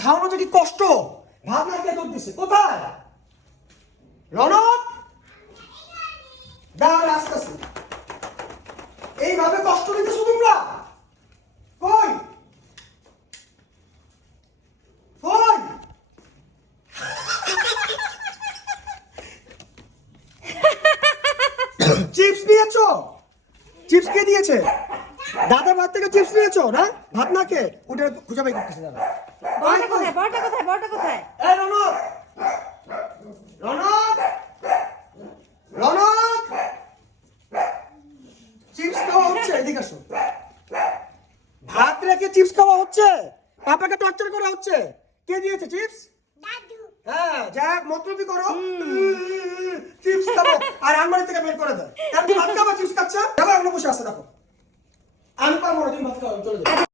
খাওয়ানো যে কি কষ্ট ভাত না কে দিছে কোথায়? রনক? দাঁড় আসতেছে। এইভাবে কষ্ট দিতেছো তোমরা? কই? কই? চিপস নিয়েছো? চিপস কে দিয়েছে? দাদা ভাত থেকে চিপস নিয়েছো না? ভাত না কে ওটা খুঁজে বাই করতেছে দাদা বড়টা কোথায়? বড়টা কোথায়? বড়টা কোথায়? এই রনক! রনক! রনক! চিপস খাওয়া হচ্ছে এদিকে আসো। ভাত রেখে চিপস খাওয়া হচ্ছে? পাপাকে টর্চার করা হচ্ছে? কে দিয়েছে চিপস? হ্যাঁ যাক মতলবি করো। চিপস খাব। আর আলমারি থেকে বের করে দেয় ভাত খাব চিপস খাচ্ছে? বসে আছে দেখো। 안방으로 좀 바꿔 떨어져.